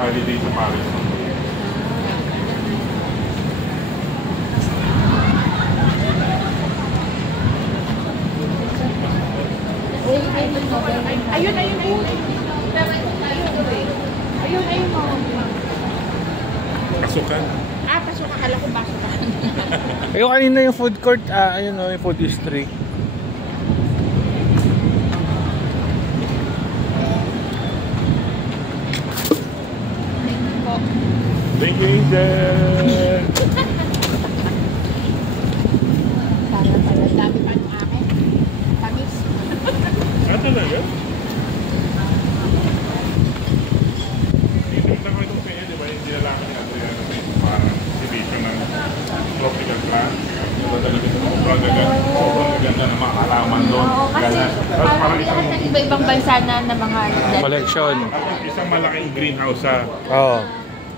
Holiday sa Paris. Ayun. Pasukan. Pasukan. Kala ko pasukan. Ayun, kanina yung food court, ayun o, yung food history. Thank you, Angel! Para pala dami pa ng akin. Tamis. Talaga? Dito lang ko itong kaya, di ba? Hindi na lang ni Adrian parang exhibition ng tropical plant. Diba talaga sobrang ganda ng mga halaman doon. Oo, kasi parang isang lahat ng iba-ibang bansa na mga Collection. isang malaking greenhouse sa Oo.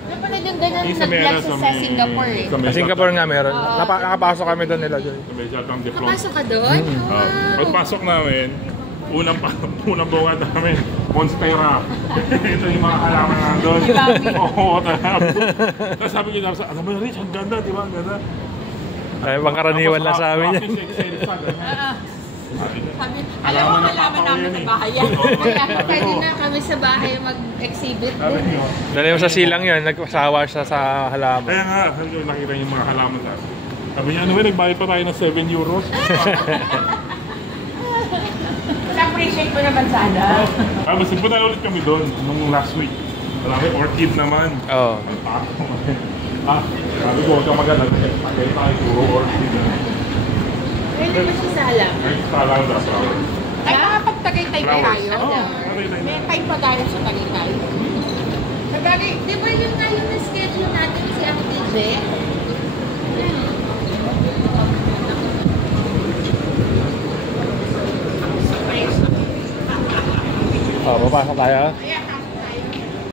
Napanood yung ganyan nag-vlog sa Singapore eh. Sa Singapore nga meron. Nakapasok kami doon nila doon. Nakapasok ka doon? Pagpasok namin, unang bunga namin, Monstera. Ito yung mga halaman na doon. Oo, tapos sabi ko, alam mo na Rich, ang ganda, di ba? Ang ganda. Ay, pangkaraniwan lang sa amin yan. Sabi, alam mo, malaman namin sa bahay yan. Kaya pwede na kami sa bahay mag-exhibit din. Dali mo sa silang yun, nagpasawa siya sa halaman. Kaya nga, nakita yung mga halaman sa akin. Sabi niya, ano ba, nagbayad pa tayo ng 7 euros? Na-appreciate mo naman sana. Mas punta ulit kami doon nung last week. Marami orchid naman. Oo. Sabi ko, huwag kang maganda. Kaya tayo puro orchid. Pwede ba siya sa halam? Ay, talang na flower. Ay, nakapag-Tagaytay kayo? Oo, May time pa tayo sa Tagaytay. Sabagay, di ba yun nga yung na-schedule natin si Ang DJ? Oo, papasok tayo. Ayan,